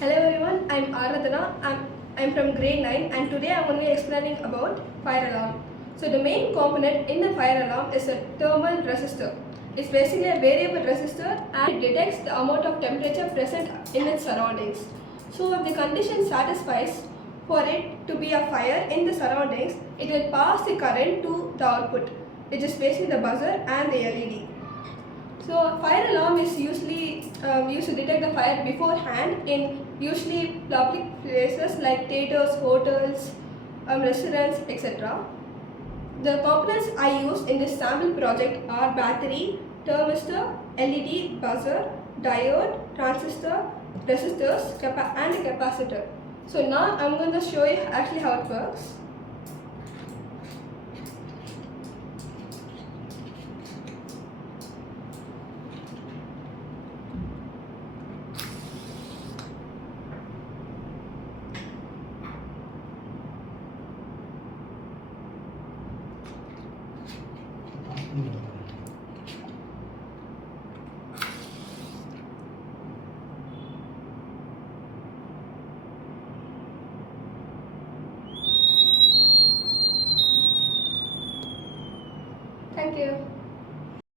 Hello everyone, I'm Aradhana. I'm from grade 9 and today I'm going to be explaining about fire alarm. So the main component in the fire alarm is a thermal resistor. It's basically a variable resistor and it detects the amount of temperature present in its surroundings. So if the condition satisfies for it to be a fire in the surroundings, it will pass the current to the output, which is basically the buzzer and the LED. So fire alarm is usually used to detect the fire beforehand in usually public places like theaters, hotels, restaurants, etc. The components I used in this sample project are battery, thermistor, LED, buzzer, diode, transistor, resistors, and a capacitor. So now I'm going to show you actually how it works. Thank you.